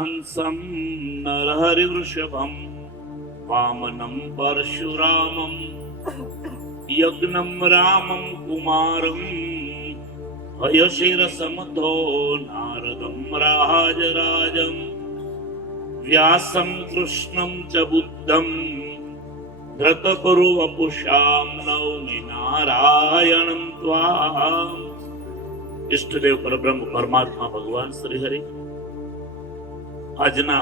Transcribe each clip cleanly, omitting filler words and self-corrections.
गजहंसं नरहरिवृषभं वामनं परशुरामं यज्ञं रामं कुमारं हयशिरसमधो नारदं राजराजं व्यासं कृष्णं च बुद्धं धृतकुरु वपुषां नौमि नारायणं त्वाम्। इष्टदेव परब्रह्म परमात्मा भगवान श्री हरि આજના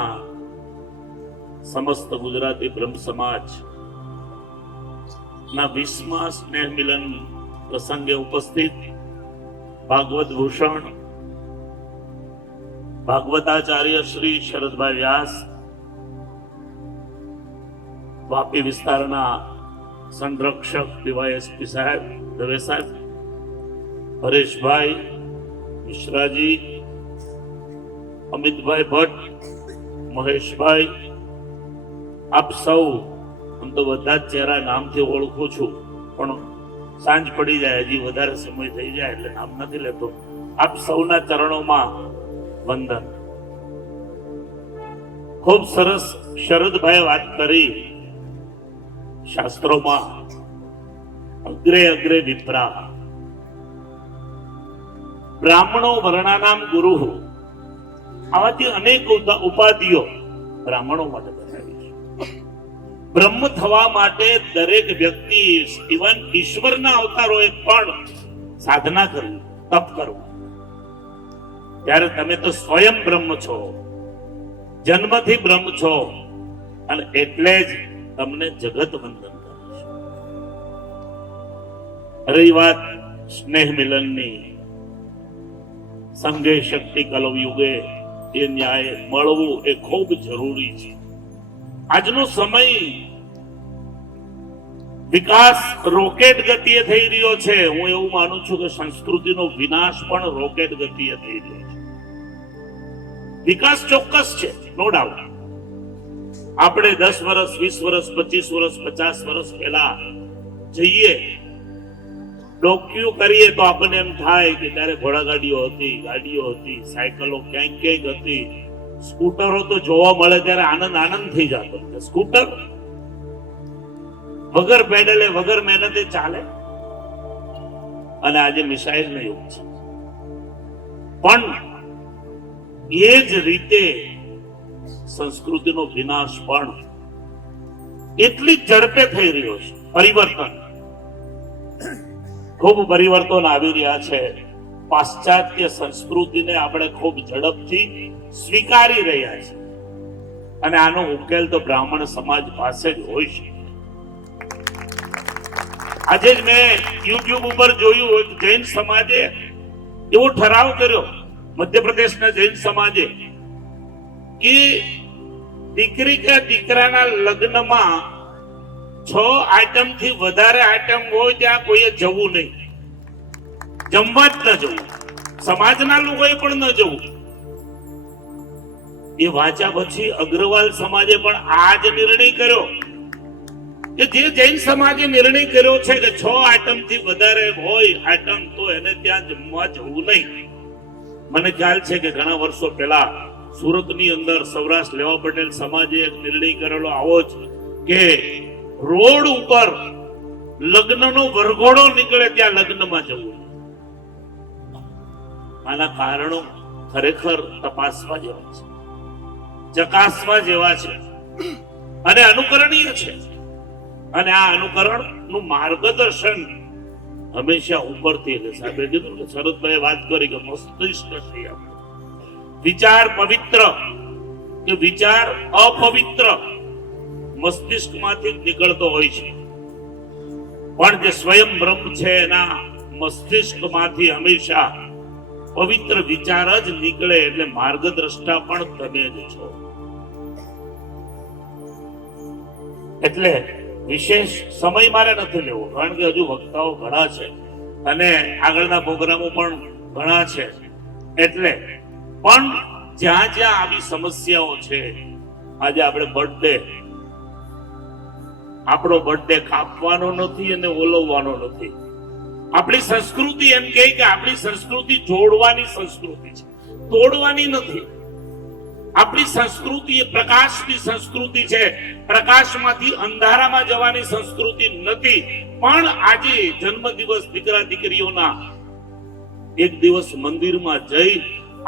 સમસ્ત ગુજરાતી બ્રહ્મ સમાજ ના 20મા સ્નેહ મિલન પ્રસંગે ઉપસ્થિત ભાગવત ભૂષણ ભાગવતાચાર્ય શ્રી શરદભાઈ વ્યાસ, વાપી વિસ્તારના સંરક્ષક ડીવાયએસપી સાહેબ દવે સાહેબ, હરેશભાઈ મિશ્રાજી, અમિતભાઈ ભટ્ટ, મહેશભાઈ, આપ સૌ, હું તો બધા જ ચહેરા નામથી ઓળખું છું, પણ સાંજ પડી જાય, હજી વધારે સમય થઈ જાય એટલે નામ નથી લેતો. આપ સૌના ચરણોમાં વંદન. ખૂબ સરસ શરદભાઈ વાત કરી. શાસ્ત્રોમાં અગ્રે અગ્રે વિપ્રા, બ્રાહ્મણો વર્ણાનામ ગુરુ, આવાથી અનેક ઉપાધિઓ બ્રાહ્મણો માટે બનાવી છે. બ્રહ્મ થવા માટે દરેક વ્યક્તિ, ઇવન ઈશ્વરના અવતારોએ પણ સાધના કરવી, તપ કરવું. ત્યારે તમે તો સ્વયં બ્રહ્મ છો, જન્મથી બ્રહ્મ છો, અને એટલે જ તમને જગત વંદન કરે છે. રહી વાત સ્નેહ મિલનની, સંગે શક્તિ કલયુગે એ ન્યાય મળવું એ ખૂબ જરૂરી છે. આજનો સમય વિકાસ રોકેટ ગતિએ થઈ રહ્યો છે. હું એવું માનું છું કે સંસ્કૃતિનો વિનાશ પણ રોકેટ ગતિએ થઈ રહ્યો છે. વિકાસ ચોક્કસ છે, નો ડાઉટ. આપણે 10 વર્ષ, 20 વર્ષ, 25 વર્ષ, 50 વર્ષ પહેલા જઈએ, ડોક્યુ કરીએ તો આપણને એમ થાય કે ત્યારે ઘોડાગાડીઓ હતી, ગાડીઓ હતી, સાયકલો ક્યાંક ક્યાંક હતી, સ્કૂટરો તો જોવા મળે ત્યારે આનંદ થઈ જતો. સ્કૂટર વગર પેડલે, વગર મહેનતે ચાલે. અને આજે મિસાઇલ નો યુગ છે. પણ એ જ રીતે સંસ્કૃતિનો વિનાશ પણ એટલી ઝડપે થઈ રહ્યો છે. પરિવર્તન, ખૂબ પરિવર્તન આવી રહ્યા છે. પાશ્ચાત્ય સંસ્કૃતિને આપણે ખૂબ ઝડપથી સ્વીકારી રહ્યા છે, અને આનો ઉકેલ તો બ્રાહ્મણ સમાજ પાસે જ હોય છે. આજે જ મેં યુટ્યુબ ઉપર જોયું, જૈન સમાજે એવો ઠરાવ કર્યો, મધ્યપ્રદેશના જૈન સમાજે, કે દીકરી કે દીકરાના લગ્નમાં 6 આઈટમ થી વધારે આઈટમ હોય ત્યાં કોઈએ જવું નહીં, જમવા જ ન જવું, સમાજના લોકોએ પણ ન જવું. એ વાંચ્યા પછી અગ્રવાલ સમાજે પણ આ જ નિર્ણય કર્યો, કે જે જૈન સમાજે નિર્ણય કર્યો છે કે 6 આઈટમ થી વધારે હોય આઈટમ તો એને ત્યાં જમવા જવું નહીં. મને ખ્યાલ છે કે ઘણા વર્ષો પહેલા સુરતની અંદર સૌરાષ્ટ્ર લેવા પટેલ સમાજે એક નિર્ણય કરેલો આવો જ, કે રોડ ઉપર લગ્નનો વરઘોડો નીકળે ત્યાં લગ્નમાં જવું. આના કારણો ખરેખર તપાસવા જેવા છે, ચકાસવા જેવા છે, અને અનુકરણીય છે. અને આ અનુકરણ નું માર્ગદર્શન હંમેશા ઉપરથી, એટલે સાહેબે કીધું કે શરદભાઈ વાત કરી કે મસ્તિષ્ક છે, વિચાર પવિત્ર કે વિચાર અપવિત્ર મસ્તિષ્ક માંથી નીકળતો હોય છે. પણ જે સ્વયં બ્રહ્મ છે એના મસ્તિષ્ક માંથી હંમેશા પવિત્ર વિચાર જ નીકળે. એટલે માર્ગદ્રષ્ટા પણ તમે જ છો. એટલે વિશેષ સમય મારે નથી લેવો, કારણ કે હજુ વક્તાઓ ઘણા છે અને આગળના પ્રોગ્રામો પણ ઘણા છે. એટલે પણ જ્યાં જ્યાં આવી સમસ્યાઓ છે, આજે આપણે બર્થડે, આપણો બર્થડે કાપવાનો નથી અને ઓલવવાનો નથી. આપણી સંસ્કૃતિ એમ કહે કે આપણી સંસ્કૃતિ જોડવાની સંસ્કૃતિ છે, તોડવાની નથી. આપણી સંસ્કૃતિ એ પ્રકાશની સંસ્કૃતિ છે, પ્રકાશમાંથી અંધારામાં જવાની સંસ્કૃતિ નથી. પણ આજે જન્મદિવસ દીકરા દીકરીઓના એક દિવસ મંદિરમાં જઈ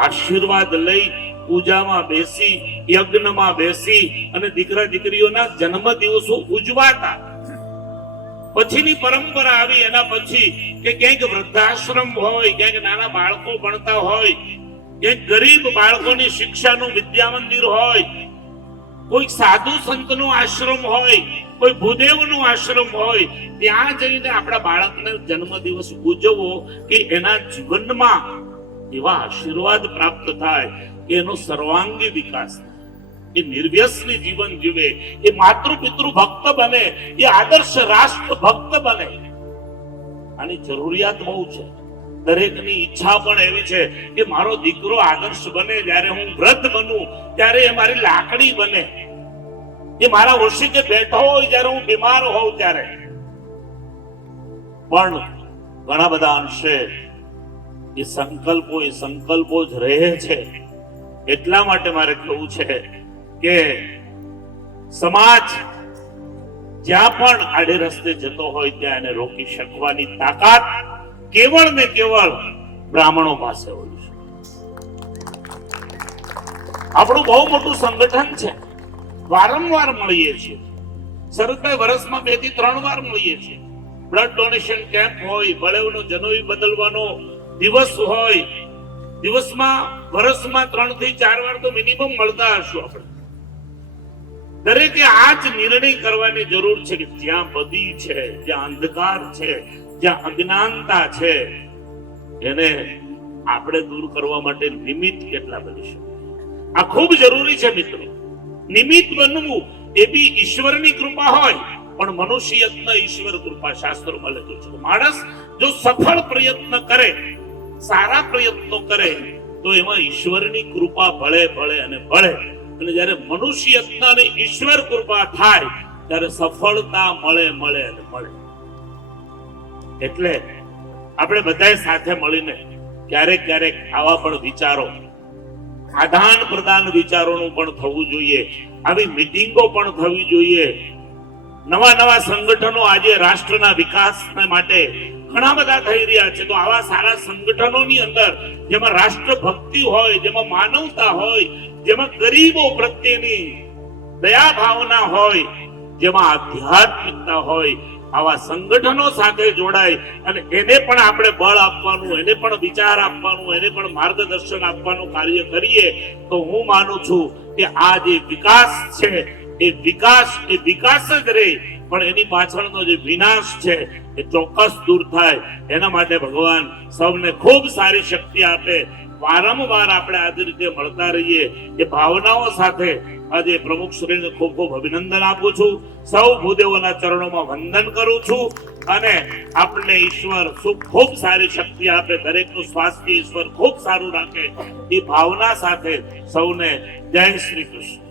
આશીર્વાદ લઈ પૂજામાં બેસી યજ્ઞમાં બેસી અને દીકરા દીકરીઓના જન્મ દિવસો ઉજવાતા. પછીની પરંપરા આવી એના પછી કે ક્યાંક વૃદ્ધાશ્રમ હોય, ક્યાંક નાના બાળકો ભણતા હોય, ક્યાંક ગરીબ બાળકોની શિક્ષાનું વિદ્યા મંદિર હોય, કોઈ સાધુ સંતનો આશ્રમ હોય, કોઈ ભૂદેવનો આશ્રમ હોય, ત્યાં જઈને આપણા બાળકને જન્મદિવસ ઉજવવો કે એના જીવનમાં એવા આશીર્વાદ પ્રાપ્ત થાય કે એનો સર્વાંગી વિકાસ થાય, એ નિર્વ્યસની જીવન જીવે, એ માતૃ પિતૃ ભક્ત બને, એ આદર્શ રાષ્ટ્ર ભક્ત બને. આની જરૂરિયાત બહુ છે. દરેકની ઈચ્છા પણ એવી છે કે મારો દીકરો આદર્શ બને, જ્યારે હું વૃદ્ધ બનું ત્યારે એ મારી લાકડી બને, એ મારા ઓશિકે બેઠો હોય જ્યારે હું બીમાર હોઉં ત્યારે. પણ ઘણા બધા અંશે એ સંકલ્પો જ રહે છે. એટલા માટે મારે કહેવું છે કે સમાજ જ્યાં પણ આડે રસ્તે જતો હોય ત્યાં એને રોકી શકવાની તાકાત કેવળ ને કેવળ બ્રાહ્મણો પાસે હોય છે. આપણું બહુ મોટું સંગઠન છે, વારંવાર મળીએ છીએ. શરદભાઈ વર્ષમાં 2 થી 3 વાર મળીએ છીએ. બ્લડ ડોનેશન કેમ્પ હોય, બળેવનો જનોઈ બદલવાનો દિવસ હોય, દિવસમાં વર્ષમાં 3 થી 4 વાર તો મિનિમમ મળતા હશું આપણે. દરેકે આ જ નિર્ણય કરવાની જરૂર છે કે જ્યાં બધી છે, જ્યાં અંધકાર છે, જ્યાં અજ્ઞાનતા છે, એને આપણે દૂર કરવા માટે નિમિત્ત કેટલા બની શકે. આ ખૂબ જરૂરી છે મિત્રો. નિમિત્ત બનવું એ બી ઈશ્વરની કૃપા હોય, પણ મનુષ્યત્ન ઈશ્વર કૃપા શાસ્ત્રોમાં લખ્યું છે. માણસ જો સફળ પ્રયત્ન કરે, સારા પ્રયત્નો કરે, તો એમાં ઈશ્વરની કૃપા ભળે અને ભળે. અને જ્યારે મનુષ્યત્ન અને ઈશ્વર કૃપા થાય ત્યારે સફળતા મળે અને મળે. એટલે આપણે બધાએ સાથે મળીને ક્યારેક આવા પણ વિચારો, આદાન પ્રદાન વિચારોનું પણ થવું જોઈએ. આવી મીટિંગો પણ થવી જોઈએ. નવા સંગઠનો આજે રાષ્ટ્રના વિકાસ માટે ઘણા બધા થઈ રહ્યા છે. તો આવા સારા સંગઠનોની અંદર જેમાં રાષ્ટ્ર ભક્તિ હોય, જેમાં માનવતા હોય, જેમાં ગરીબો પ્રત્યેની દયા ભાવના હોય, જેમાં આધ્યાત્મિકતા હોય, આવા સંગઠનો સાથે જોડાય અને એને પણ આપણે બળ આપવાનું, એને પણ વિચાર આપવાનું, એને પણ માર્ગદર્શન આપવાનું કાર્ય કરીએ તો હું માનું છું કે આ જે વિકાસ છે એ વિકાસ જ રહે, પણ એની પાછળનો જે વિનાશ છે એ ચોક્કસ દૂર થાય. એના માટે ભગવાન સૌને ખૂબ સારી શક્તિ આપે. વારંવાર આપણે આ રીતે મળતા રહીએ એ ભાવનાઓ સાથે આજે પ્રમુખ શ્રીને ખૂબ અભિનંદન આપું છું. સૌ ભૂદેવોના ચરણોમાં વંદન કરું છું અને આપણને ઈશ્વર ખૂબ સારી શક્તિ આપે, દરેકનું સ્વાસ્થ્ય ઈશ્વર ખૂબ સારું રાખે, એ ભાવના સાથે સૌને જય શ્રી કૃષ્ણ.